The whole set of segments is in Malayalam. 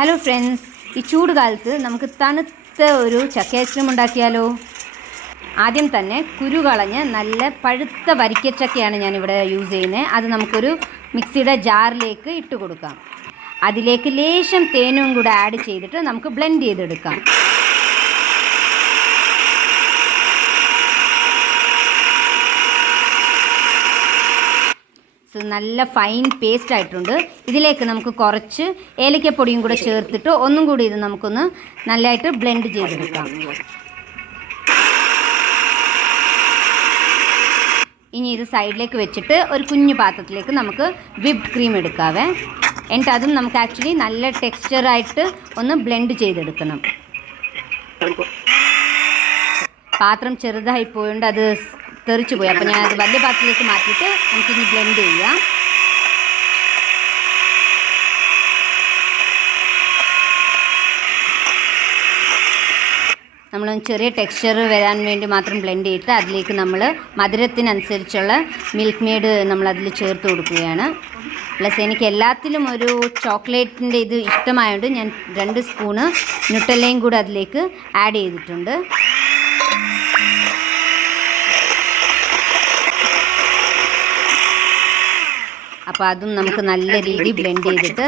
ഹലോ ഫ്രണ്ട്സ്, ഈ ചൂട് കാലത്ത് നമുക്ക് തണുത്ത ഒരു ചക്ക ഐസ്ക്രീം ഉണ്ടാക്കിയാലോ? ആദ്യം തന്നെ കുരു കളഞ്ഞ് നല്ല പഴുത്ത വരിക്കച്ചക്കയാണ് ഞാനിവിടെ യൂസ് ചെയ്യുന്നത്. അത് നമുക്കൊരു മിക്സിയുടെ ജാറിലേക്ക് ഇട്ട് കൊടുക്കാം. അതിലേക്ക് ലേശം തേനും കൂടെ ആഡ് ചെയ്തിട്ട് നമുക്ക് ബ്ലെൻഡ് ചെയ്തെടുക്കാം. നല്ല ഫൈൻ പേസ്റ്റ് ആയിട്ടുണ്ട്. ഇതിലേക്ക് നമുക്ക് കുറച്ച് ഏലക്കപ്പൊടിയും കൂടെ ചേർത്തിട്ട് ഒന്നും കൂടി ഇത് നമുക്കൊന്ന് നല്ലതായിട്ട് ബ്ലെൻഡ് ചെയ്തെടുക്കാം. ഇനി ഇത് സൈഡിലേക്ക് വെച്ചിട്ട് ഒരു കുഞ്ഞു പാത്രത്തിലേക്ക് നമുക്ക് വിപ്ഡ് ക്രീം എടുക്കാവേ. എന്നിട്ട് അതും നമുക്ക് ആക്ച്വലി നല്ല ടെക്സ്ചറായിട്ട് ഒന്ന് ബ്ലെൻഡ് ചെയ്തെടുക്കണം. പാത്രം ചെറുതായി പോയോണ്ട് അത് തെറിച്ചു പോയി. അപ്പോൾ ഞാനത് വലിയ പാത്രത്തിലേക്ക് മാറ്റിയിട്ട് നമുക്കിനി ബ്ലെൻഡ് ചെയ്യാം. നമ്മൾ ചെറിയ ടെക്സ്ചർ വരാൻ വേണ്ടി മാത്രം ബ്ലെൻഡ് ചെയ്തിട്ട് അതിലേക്ക് നമ്മൾ മധുരത്തിനനുസരിച്ചുള്ള മിൽക്ക് മെയ്ഡ് നമ്മളതിൽ ചേർത്ത് കൊടുക്കുകയാണ്. പ്ലസ് എനിക്ക് എല്ലാത്തിലും ഒരു ചോക്ലേറ്റിൻ്റെ ഇത് ഇഷ്ടമായതുകൊണ്ട് ഞാൻ 2 സ്പൂണ് ന്യൂട്ടെല്ലയും കൂടെ അതിലേക്ക് ആഡ് ചെയ്തിട്ടുണ്ട്. അപ്പോൾ അതും നമുക്ക് നല്ല രീതിയിൽ ബ്ലെൻഡ് ചെയ്തിട്ട്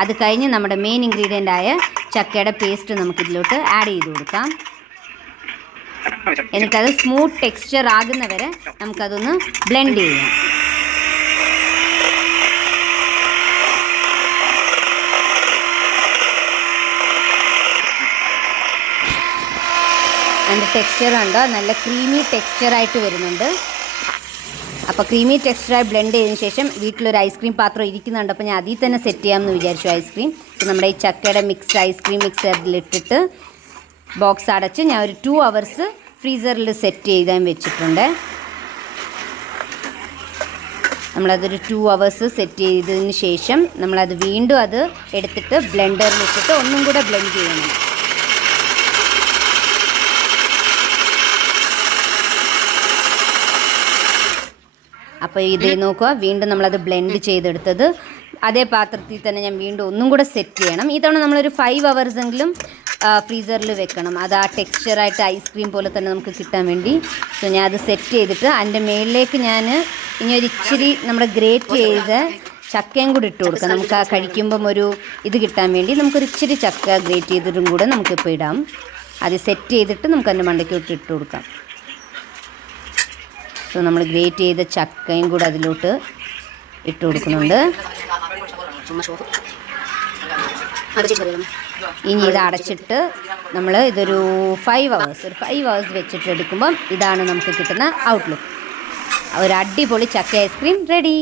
അത് കഴിഞ്ഞ് നമ്മുടെ മെയിൻ ഇൻഗ്രീഡിയൻ്റ് ആയ ചക്കയുടെ പേസ്റ്റ് നമുക്കിതിലോട്ട് ആഡ് ചെയ്ത് കൊടുക്കാം. എന്നിട്ടത് സ്മൂത്ത് ടെക്സ്ചർ ആകുന്നവരെ നമുക്കതൊന്ന് ബ്ലെൻഡ് ചെയ്യാം. അതിൻ്റെ ടെക്സ്ചർ ഉണ്ടോ നല്ല ക്രീമി ടെക്സ്ചറായിട്ട് വരുന്നുണ്ട്. അപ്പോൾ ക്രീമി ടെക്സ്ചറായി ബ്ലെൻഡ് ചെയ്തതിന് ശേഷം വീട്ടിലൊരു ഐസ്ക്രീം പാത്രം ഇരിക്കുന്നുണ്ട്. അപ്പോൾ ഞാൻ അതിൽ തന്നെ സെറ്റ് ചെയ്യാമെന്ന് വിചാരിച്ചു ഐസ്ക്രീം. നമ്മുടെ ഈ ചക്കയുടെ മിക്സ് ഐസ്ക്രീം മിക്സ് അതിലിട്ടിട്ട് ബോക്സ് അടച്ച് ഞാൻ ഒരു 2 hours ഫ്രീസറിൽ സെറ്റ് ചെയ്താൻ വെച്ചിട്ടുണ്ട്. നമ്മളതൊരു 2 hours സെറ്റ് ചെയ്തതിന് ശേഷം നമ്മളത് വീണ്ടും അത് എടുത്തിട്ട് ബ്ലെൻഡറിലിട്ടിട്ട് ഒന്നും കൂടെ ബ്ലെൻഡ് ചെയ്യണം. അപ്പോൾ ഇത് നോക്കുക, വീണ്ടും നമ്മളത് ബ്ലെൻഡ് ചെയ്തെടുത്തത് അതേ പാത്രത്തിൽ തന്നെ ഞാൻ വീണ്ടും ഒന്നും കൂടെ സെറ്റ് ചെയ്യണം. ഈ തവണ നമ്മളൊരു 5 hours എങ്കിലും ഫ്രീസറിൽ വെക്കണം. അത് ആ ടെക്സ്ചറായിട്ട് ഐസ്ക്രീം പോലെ തന്നെ നമുക്ക് കിട്ടാൻ വേണ്ടി. സോ ഞാൻ അത് സെറ്റ് ചെയ്തിട്ട് അതിൻ്റെ മുകളിലേക്ക് ഞാൻ ഇനി ഒരു ഇച്ചിരി നമ്മുടെ ഗ്രേറ്റ് ചെയ്ത് ചക്കയും കൂടി ഇട്ട് കൊടുക്കാം. നമുക്ക് ആ കഴിക്കുമ്പം ഒരു ഇത് കിട്ടാൻ വേണ്ടി നമുക്കൊരു ഇച്ചിരി ചക്ക ഗ്രേറ്റ് ചെയ്തിട്ടും കൂടെ നമുക്കിപ്പോൾ ഇടാം. അത് സെറ്റ് ചെയ്തിട്ട് നമുക്ക് അതിൻ്റെ മണ്ടയ്ക്കോട്ട് ഇട്ട് കൊടുക്കാം. സോ നമ്മൾ ഗ്രേറ്റ് ചെയ്ത ചക്കയും കൂടെ അതിലോട്ട് ഇട്ട് കൊടുക്കുന്നുണ്ട്. ഇനി ഇത് അടച്ചിട്ട് നമ്മൾ ഇതൊരു 5 hours വെച്ചിട്ട് എടുക്കുമ്പം ഇതാണ് നമുക്ക് കിട്ടുന്ന ഔട്ട്ലുക്ക്. ഒരു അടിപൊളി ചക്ക ഐസ്ക്രീം റെഡി.